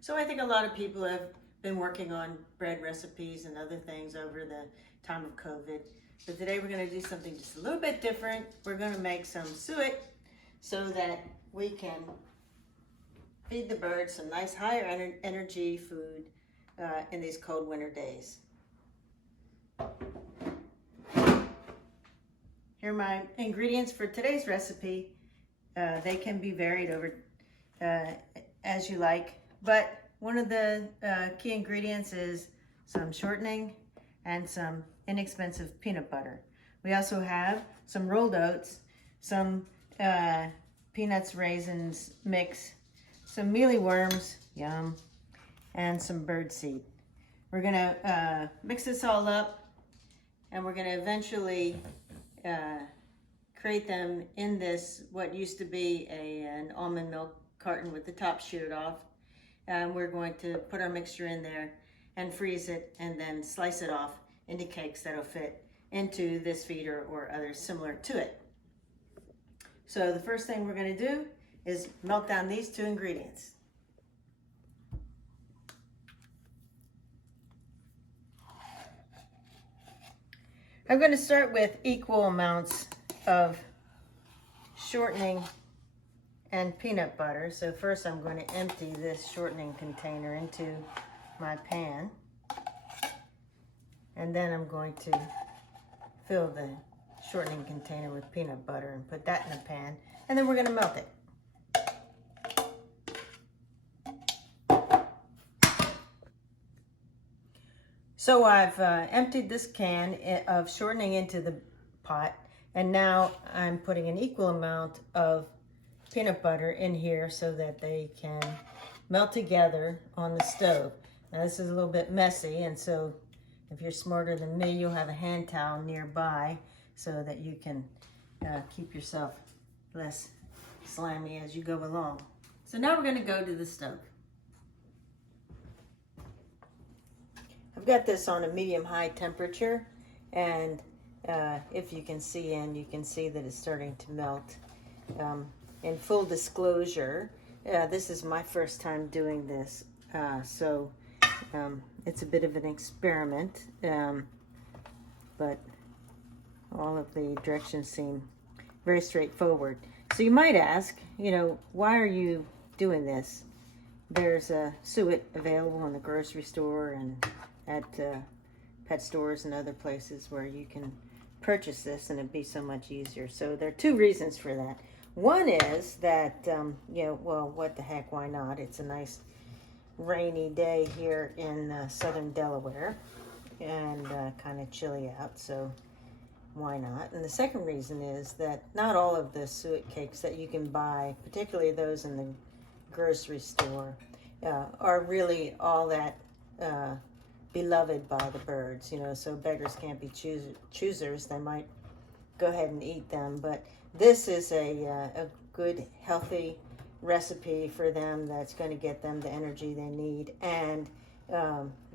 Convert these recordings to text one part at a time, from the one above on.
So I think a lot of people have been working on bread recipes and other things over the time of COVID. But today we're going to do something just a little bit different. We're going to make some suet so that we can feed the birds some nice higher energy food in these cold winter days. Here are my ingredients for today's recipe. They can be varied over as you like, but one of the key ingredients is some shortening and some inexpensive peanut butter. We also have some rolled oats, some peanuts, raisins mix, some mealy worms, yum, and some bird seed. We're gonna mix this all up, and we're gonna eventually create them in this, what used to be an almond milk carton with the top sheared off. And we're going to put our mixture in there and freeze it and then slice it off into cakes that'll fit into this feeder or others similar to it. So the first thing we're going to do is melt down these two ingredients. I'm going to start with equal amounts of shortening and peanut butter. So first I'm going to empty this shortening container into my pan. And then I'm going to fill the shortening container with peanut butter and put that in the pan. And then we're going to melt it. So I've emptied this can of shortening into the pot, and now I'm putting an equal amount of peanut butter in here so that they can melt together on the stove. Now this is a little bit messy, and so if you're smarter than me, you'll have a hand towel nearby so that you can keep yourself less slimy as you go along. So now we're going to go to the stove. I've got this on a medium-high temperature, and if you can see in, you can see that it's starting to melt. In full disclosure, this is my first time doing this, so it's a bit of an experiment, but all of the directions seem very straightforward. So you might ask, why are you doing this? There's a suet available in the grocery store and at pet stores and other places where you can purchase this, and it'd be so much easier. So there are two reasons for that. One is that, well, what the heck, why not? It's a nice rainy day here in southern Delaware, and kind of chilly out, so why not? And the second reason is that not all of the suet cakes that you can buy, particularly those in the grocery store, are really all that beloved by the birds, so beggars can't be choosers. They might go ahead and eat them, but this is a good, healthy recipe for them that's going to get them the energy they need and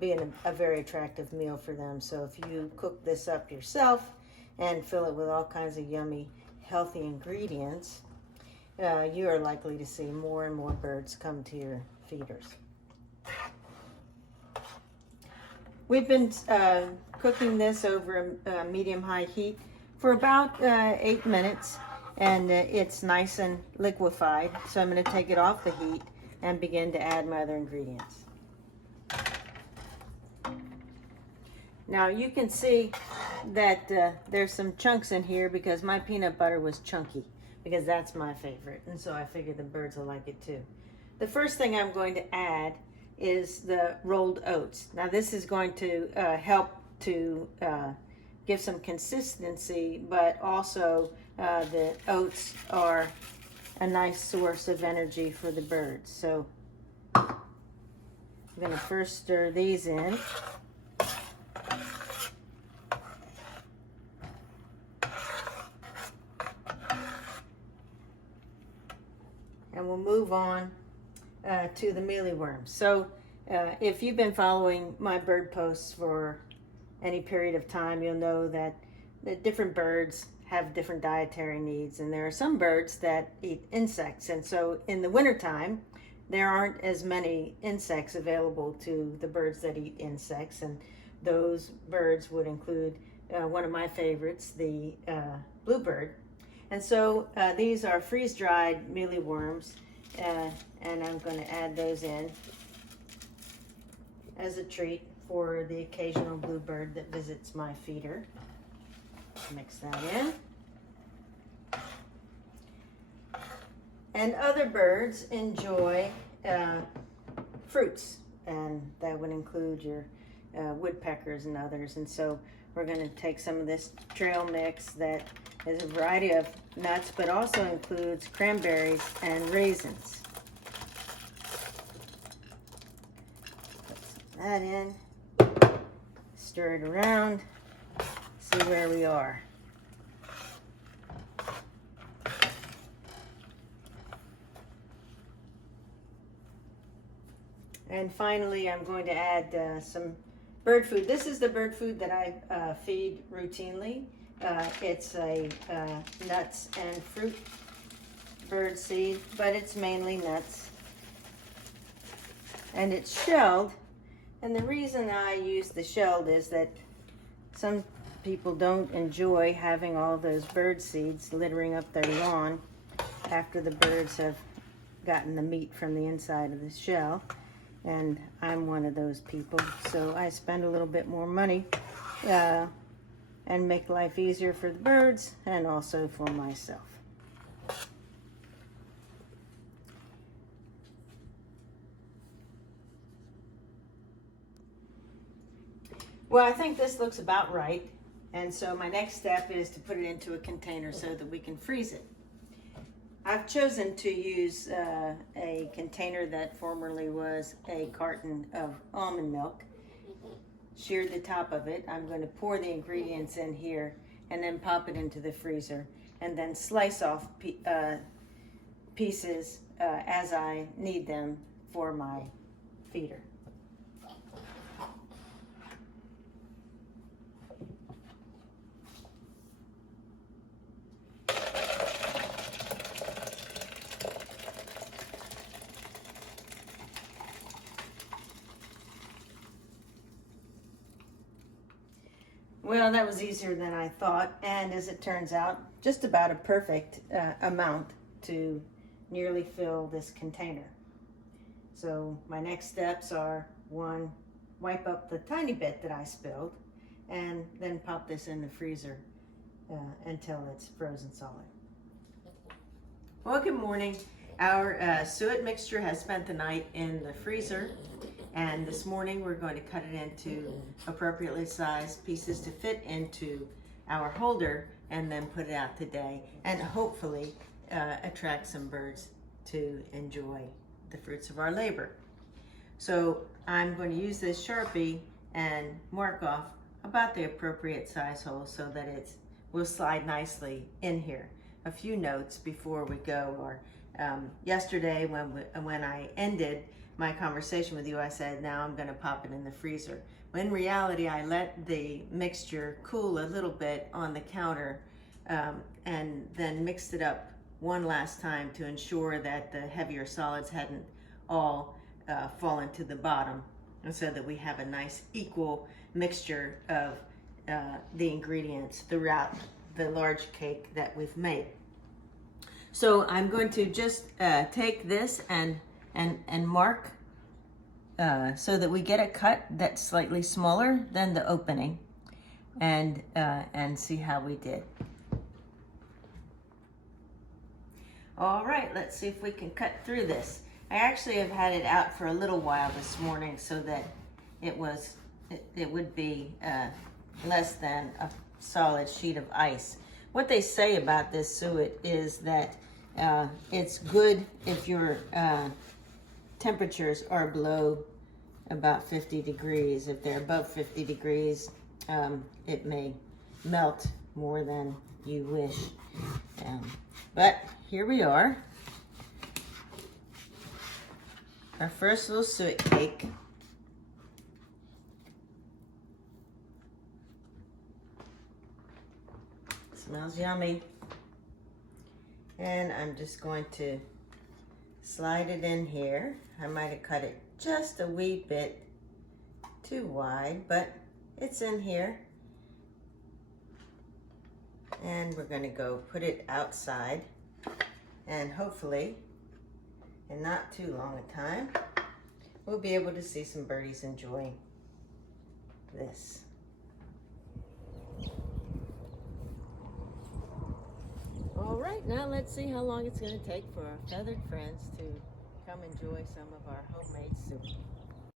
be a very attractive meal for them. So if you cook this up yourself and fill it with all kinds of yummy, healthy ingredients, you are likely to see more and more birds come to your feeders. We've been cooking this over a medium-high heat for about 8 minutes, and it's nice and liquefied. So I'm going to take it off the heat and begin to add my other ingredients. Now you can see that there's some chunks in here because my peanut butter was chunky, because that's my favorite, and so I figured the birds will like it too. The first thing I'm going to add is the rolled oats. Now this is going to help to give some consistency, but also the oats are a nice source of energy for the birds. So I'm going to first stir these in. And we'll move on to the mealyworms. So if you've been following my bird posts for any period of time, you'll know that the different birds have different dietary needs, and there are some birds that eat insects. And so in the wintertime, there aren't as many insects available to the birds that eat insects, and those birds would include one of my favorites, the bluebird. And so these are freeze-dried mealyworms, and I'm going to add those in as a treat for the occasional bluebird that visits my feeder. Mix that in. And other birds enjoy fruits, and that would include your woodpeckers and others. And so we're going to take some of this trail mix that is a variety of nuts, but also includes cranberries and raisins. Put that in, stir it around, see where we are. And finally, I'm going to add some bird food. This is the bird food that I feed routinely. It's a nuts and fruit bird seed, but it's mainly nuts. And it's shelled. And the reason I use the shelled is that some people don't enjoy having all those bird seeds littering up their lawn after the birds have gotten the meat from the inside of the shell. And I'm one of those people, so I spend a little bit more money and make life easier for the birds and also for myself. Well, I think this looks about right, and so my next step is to put it into a container so that we can freeze it. I've chosen to use a container that formerly was a carton of almond milk. Sheared the top of it. I'm going to pour the ingredients in here and then pop it into the freezer, and then slice off pieces as I need them for my feeder. Well, that was easier than I thought, and as it turns out, just about a perfect amount to nearly fill this container. So my next steps are, one, wipe up the tiny bit that I spilled, and then pop this in the freezer until it's frozen solid. Well, good morning. Our suet mixture has spent the night in the freezer. And this morning we're going to cut it into appropriately sized pieces to fit into our holder, and then put it out today, and hopefully attract some birds to enjoy the fruits of our labor. So I'm going to use this Sharpie and mark off about the appropriate size hole so that it will slide nicely in here. A few notes before we go are yesterday when I ended my conversation with you, I said, now I'm going to pop it in the freezer. When in reality, I let the mixture cool a little bit on the counter and then mixed it up one last time to ensure that the heavier solids hadn't all fallen to the bottom, and so that we have a nice equal mixture of the ingredients throughout the large cake that we've made. So I'm going to just take this and mark so that we get a cut that's slightly smaller than the opening, and see how we did. All right, let's see if we can cut through this. I actually have had it out for a little while this morning so that it would be less than a solid sheet of ice. What they say about this suet is that it's good if your temperatures are below about 50 degrees. If they're above 50 degrees, it may melt more than you wish. But here we are. Our first little suet cake. Smells yummy. And I'm just going to slide it in here. I might have cut it just a wee bit too wide, but it's in here. And we're gonna go put it outside, and hopefully in not too long a time, we'll be able to see some birdies enjoying this. All right, now let's see how long it's gonna take for our feathered friends to come enjoy some of our homemade soup.